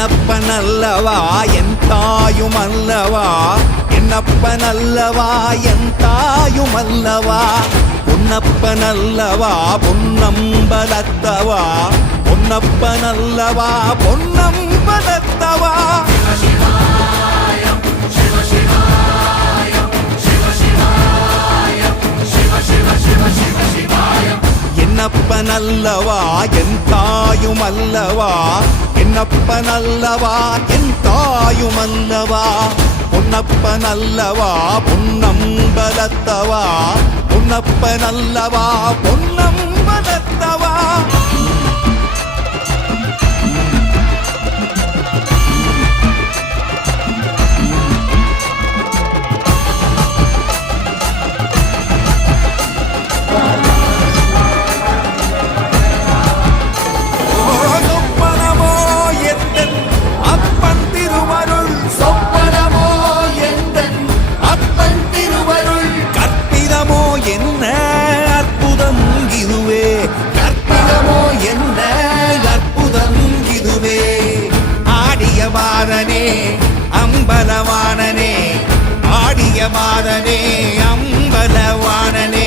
என்னப்பனல்லவா என் தாயுமல்லவா, என்னப்பனல்லவா என் தாயுமல்லவா, பொன்னப்பனல்லவா பொன்னம்பலத்தவா, பொன்னப்பனல்லவா பொன்னம்பலத்தவா. என்னப்பனல்லவா என் தாயுமல்லவா, என்னப்பனல்லவா என் தாயுமல்லவா, பொன்னப்பனல்லவா பொன்னம்பலத்தவா, பொன்னப்பனல்லவா பொன்னம்பலத்தவா. என்ன அற்புதம் இதுவே, கற்பிதமோ என்ன அற்புதம் இதுவே. ஆடிய பாரனே அம்பலவாணனே, ஆடிய பாரனே அம்பலவாணனே.